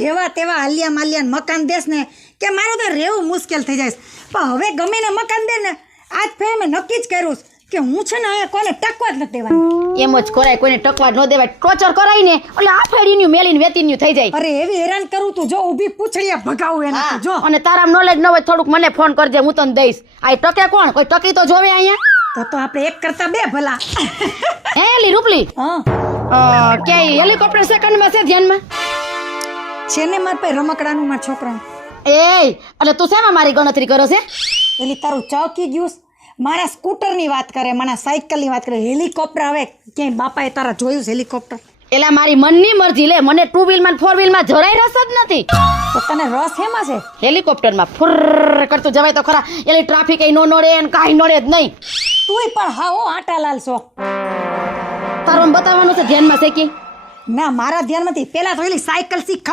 જેવા તેવા હાલિયા માલિયા મકાન દેશ ને કે મારું તો રહેવું મુશ્કેલ થઈ જાય પણ હવે ગમે ને મકાન દે ને આજ ફેર મેં નક્કી જ કર્યું કે હું છે ને હવે કોને ટકવા જ નથી દેવાની. એમ જ કરાય કોઈને ટકવા ન દેવાય. ટોચર કરાય ને એટલે આ ફેડીનું મેલીને વેતીનું થઈ જાય. અરે એવી હેરાન કરું તું જો ઊભી પૂછડીયા ભગાવું એને જો. અને તારા નોલેજ ન હોય થોડુંક મને ફોન કરજે હું તને દઈશ. આ ટકે કોણ? કોઈ ટકી તો જોવે અહીંયા? તો તો આપણે એક કરતા બે ભલા. હે એલી રૂપલી? હા. કે હેલિકોપ્ટર સેકન્ડમાં છે ધ્યાનમાં? છે ને મારા પાસે રમકડાનું મારા છોકરાનું. એ એટલે તું શેમાં મારી ગણતરી કરો છે? એટલે તારું ચોકી ગયું મારા સ્કૂટરની વાત કરે મારા સાયકલની વાત કરે. હેલિકોપ્ટર હવે ક્યાંય બાપાએ તારા જોયું છે હેલિકોપ્ટર? એટલે મારી મનની મરજી લે મને ટુ વ્હીલમાં ફોર વ્હીલમાં જરાય રસ જ નથી. તો તને રસ હેમાં છે? હેલિકોપ્ટરમાં ફુર કરતું જવાય તો ખરા. એટલે ટ્રાફિક નો નડે ને કાંઈ નડે જ નહીં. તુંય પણ હા હો આટાલાલ છો. તારું બતાવવાનું છે ધ્યાનમાં છે કે ના મારા ધ્યાનમાંથી. પેલા તો એલી સાયકલ શીખ